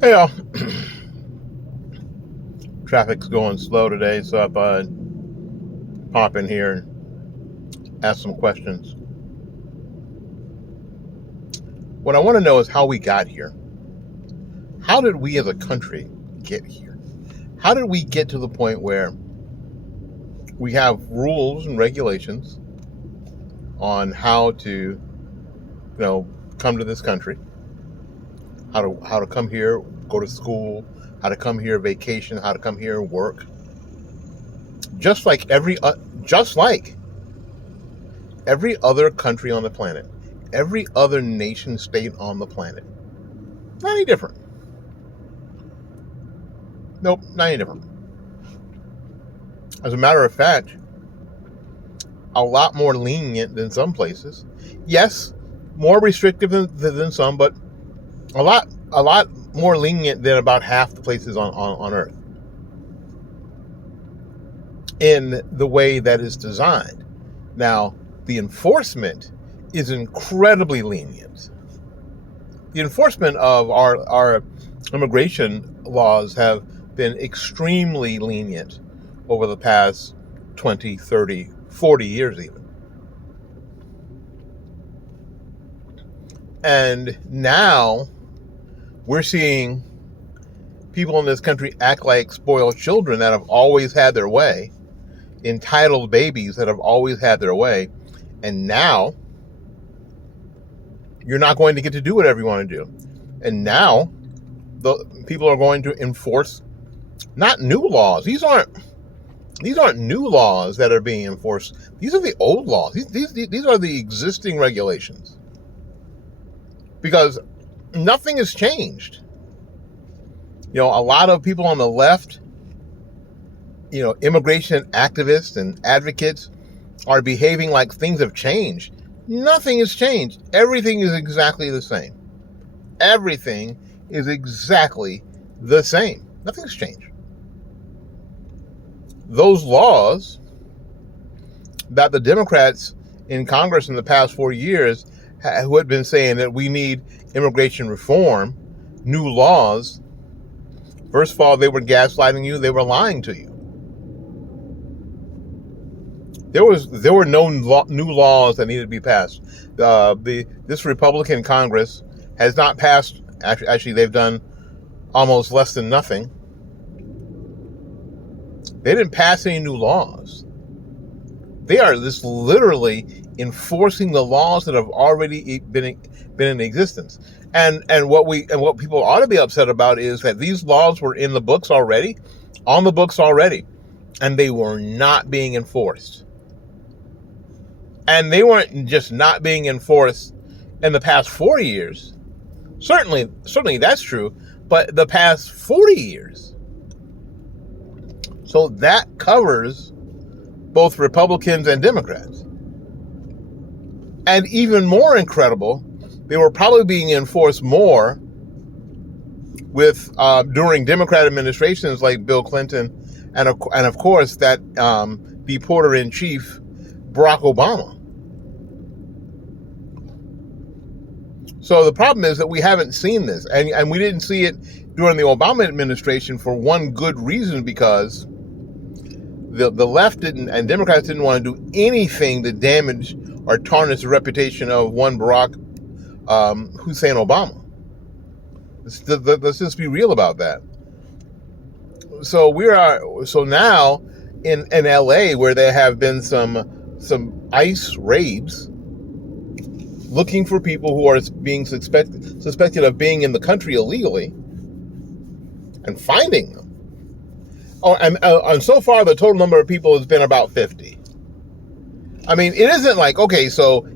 Hey y'all, traffic's going slow today, so I thought I'd pop in here and ask some questions. What I want to know is how we got here. How did we as a country get here? How did we get to the point where we have rules and regulations on how to, come to this country, how to come here, go to school, how to come here vacation, how to come here and work. Just like every other country on the planet, every other nation state on the planet. Not any different. Nope, not any different. As a matter of fact, a lot more lenient than some places. Yes, more restrictive than some, but a lot more lenient than about half the places on Earth in the way that is designed. Now, the enforcement is incredibly lenient. The enforcement of our immigration laws have been extremely lenient over the past 20, 30, 40 years even. And now we're seeing people in this country act like spoiled children that have always had their way, entitled babies that have always had their way, and now you're not going to get to do whatever you want to do. And now the people are going to enforce not new laws. These aren't new laws that are being enforced. These are the old laws. These are the existing regulations. Because nothing has changed. A lot of people on the left, immigration activists and advocates are behaving like things have changed. Nothing has changed. Everything is exactly the same. Everything is exactly the same. Nothing's changed. Those laws that the Democrats in Congress in the past 4 years who had been saying that we need immigration reform, new laws, first of all, they were gaslighting you. They were lying to you. There were no new laws that needed to be passed. This Republican Congress has not passed. Actually, they've done almost less than nothing. They didn't pass any new laws. They are just literally enforcing the laws that have already been in existence. And what people ought to be upset about is that these laws were on the books already, and they were not being enforced. And they weren't just not being enforced in the past 4 years. Certainly that's true, but the past 40 years. So that covers both Republicans and Democrats. And even more incredible, they were probably being enforced more with during Democrat administrations like Bill Clinton and of course that deporter-in-chief Barack Obama. So the problem is that we haven't seen this, and we didn't see it during the Obama administration for one good reason, because the left didn't, and Democrats didn't want to do anything to damage or tarnish the reputation of one Barack Hussein Obama. Let's just be real about that. So now in LA, where there have been some ICE raids looking for people who are being suspected of being in the country illegally, and finding them. Oh, and so far the total number of people has been about 50. I mean, it isn't like, okay, so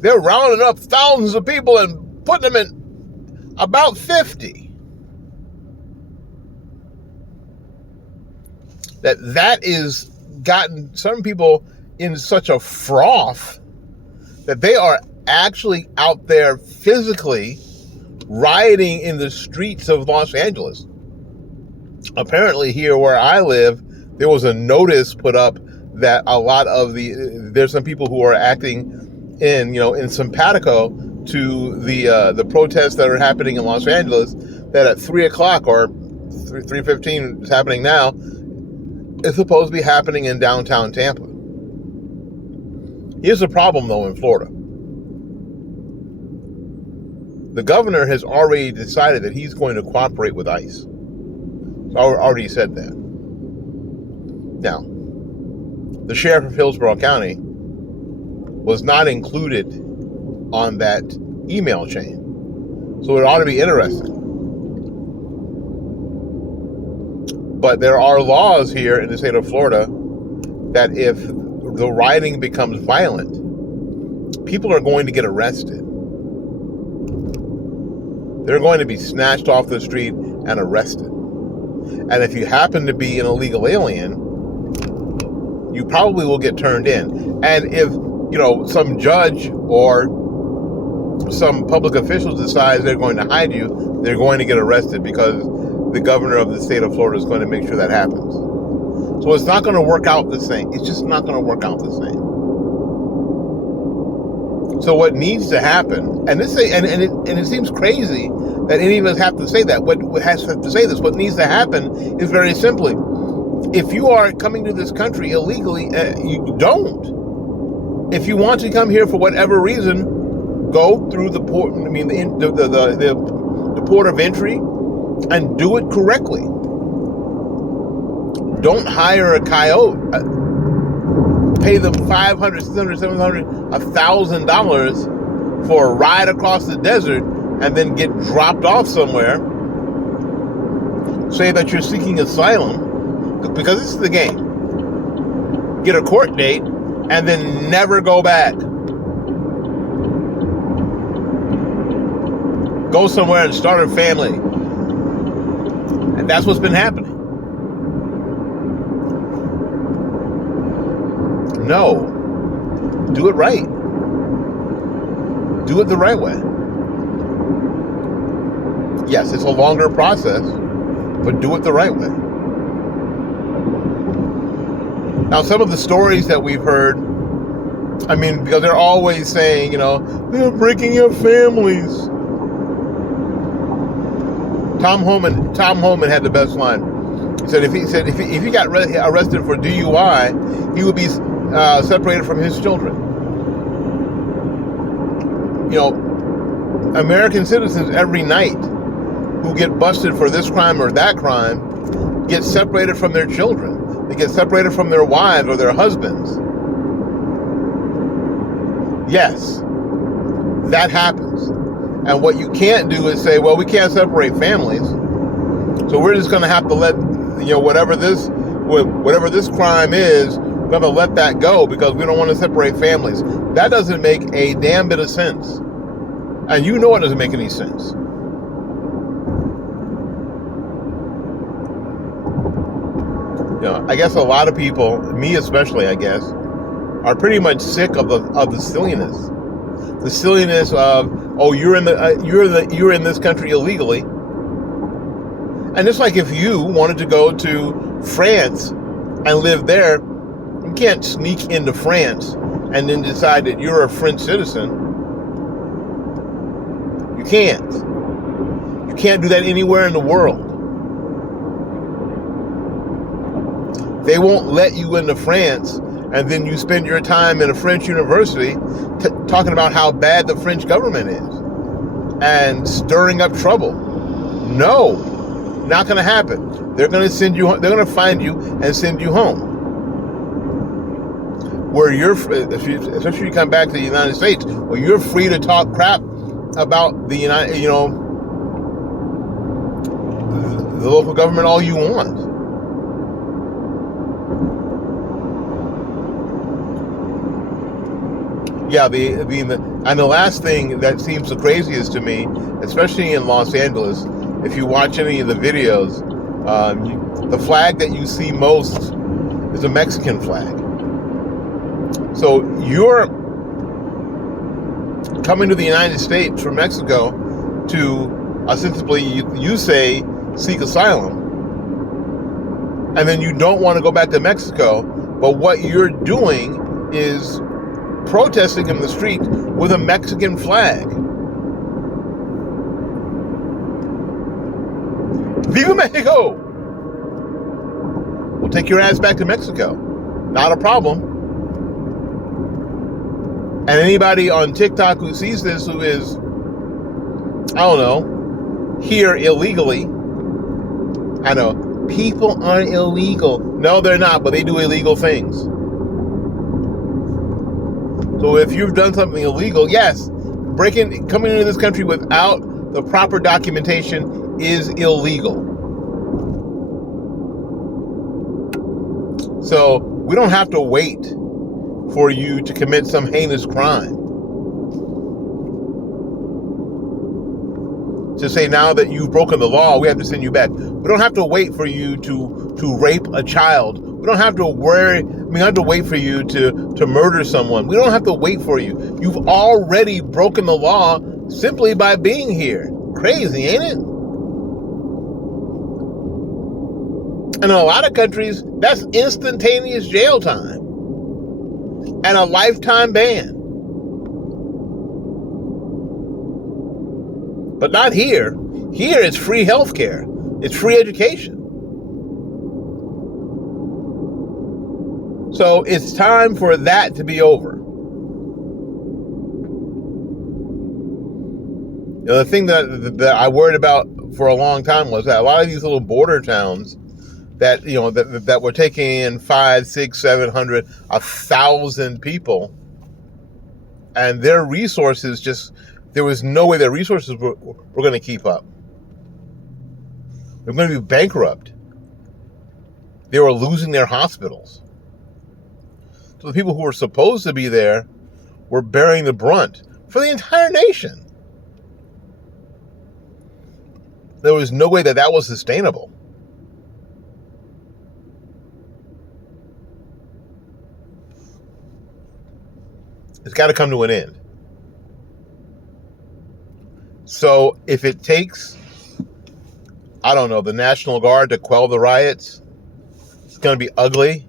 they're rounding up thousands of people and putting them in about 50. That is gotten some people in such a froth that they are actually out there physically rioting in the streets of Los Angeles. Apparently here where I live, there was a notice put up that there's some people who are acting in simpatico to the protests that are happening in Los Angeles, that at 3 o'clock or 3:15 is happening now, is supposed to be happening in downtown Tampa. Here's the problem, though, in Florida. The governor has already decided that he's going to cooperate with ICE. I already said that. Now, the sheriff of Hillsborough County was not included on that email chain. So it ought to be interesting. But there are laws here in the state of Florida that if the rioting becomes violent, people are going to get arrested. They're going to be snatched off the street and arrested. And if you happen to be an illegal alien, you probably will get turned in. And if, some judge or some public officials decides they're going to hide you, they're going to get arrested, because the governor of the state of Florida is going to make sure that happens. So it's not going to work out the same. It's just not going to work out the same. So what needs to happen, and it seems crazy that any of us have to say that. What needs to happen is very simply, if you are coming to this country illegally, you don't. If you want to come here for whatever reason, go through the port. The port of entry, and do it correctly. Don't hire a coyote. Pay them $500, $600, $700, $1,000 for a ride across the desert, and then get dropped off somewhere. Say that you're seeking asylum, because this is the game. Get a court date, and then never go back. Go somewhere and start a family. And that's what's been happening. No. Do it right. Do it the right way. Yes, it's a longer process, but do it the right way. Now, some of the stories that we've heard, because they're always saying, they're breaking up families. Tom Holman had the best line. He said if he got arrested for DUI, he would be separated from his children. American citizens every night who get busted for this crime or that crime get separated from their children. They get separated from their wives or their husbands. Yes, that happens. And what you can't do is say, well, we can't separate families, so we're just going to have to let, whatever this crime is, we're going to let that go because we don't want to separate families. That doesn't make a damn bit of sense. And it doesn't make any sense. I guess a lot of people, me especially, are pretty much sick of the silliness. The silliness of, you're in this country illegally. And it's like if you wanted to go to France and live there, you can't sneak into France and then decide that you're a French citizen. You can't. You can't do that anywhere in the world. They won't let you into France, and then you spend your time in a French university talking about how bad the French government is and stirring up trouble. No, not going to happen. They're going to find you and send you home. Where especially if you come back to the United States, where you're free to talk crap about the the local government all you want. Yeah, and the last thing that seems the craziest to me, especially in Los Angeles, if you watch any of the videos, the flag that you see most is a Mexican flag. So you're coming to the United States from Mexico to ostensibly, you say, seek asylum, and then you don't want to go back to Mexico, but what you're doing is protesting in the street with a Mexican flag. Viva Mexico! We'll take your ass back to Mexico. Not a problem. And anybody on TikTok who sees this, who is, I don't know, here illegally. I know, people aren't illegal. No, they're not, but they do illegal things. So if you've done something illegal, yes, coming into this country without the proper documentation is illegal. So we don't have to wait for you to commit some heinous crime to say now that you've broken the law, we have to send you back. We don't have to wait for you to rape a child. We don't have to wait for you to murder someone. We don't have to wait for you. You've already broken the law simply by being here. Crazy, ain't it? And in a lot of countries, that's instantaneous jail time and a lifetime ban. But not here. Here it's free healthcare. It's free education. So it's time for that to be over. The thing that I worried about for a long time was that a lot of these little border towns that, you know, that were taking in 500, 600, 700, 1,000 people, and their resources there was no way their resources were going to keep up. They were going to be bankrupt. They were losing their hospitals. So the people who were supposed to be there were bearing the brunt for the entire nation. There was no way that was sustainable. It's got to come to an end. So if it takes, I don't know, the National Guard to quell the riots, it's going to be ugly.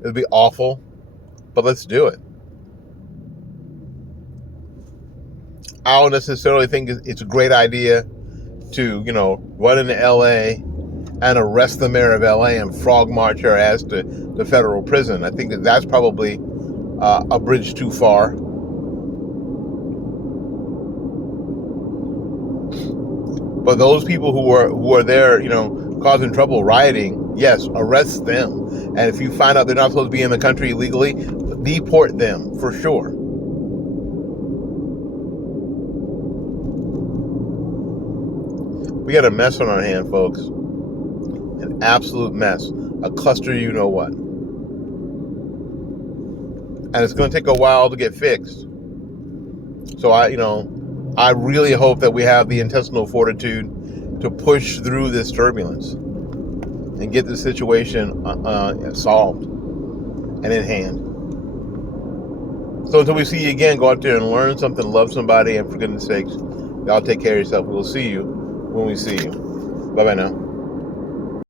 It'll be awful. But let's do it. I don't necessarily think it's a great idea to, you know, run into LA and arrest the mayor of LA and frog march her ass to the federal prison. I think that's probably a bridge too far. But those people who are there, you know, causing trouble, rioting, yes, arrest them. And if you find out they're not supposed to be in the country illegally, deport them for sure. We got a mess on our hand, folks. An absolute mess. A cluster, you know what. And it's going to take a while to get fixed. So I really hope that we have the intestinal fortitude to push through this turbulence and get the situation solved and in hand. So until we see you again, go out there and learn something, love somebody, and for goodness sakes, y'all take care of yourself. We'll see you when we see you. Bye-bye now.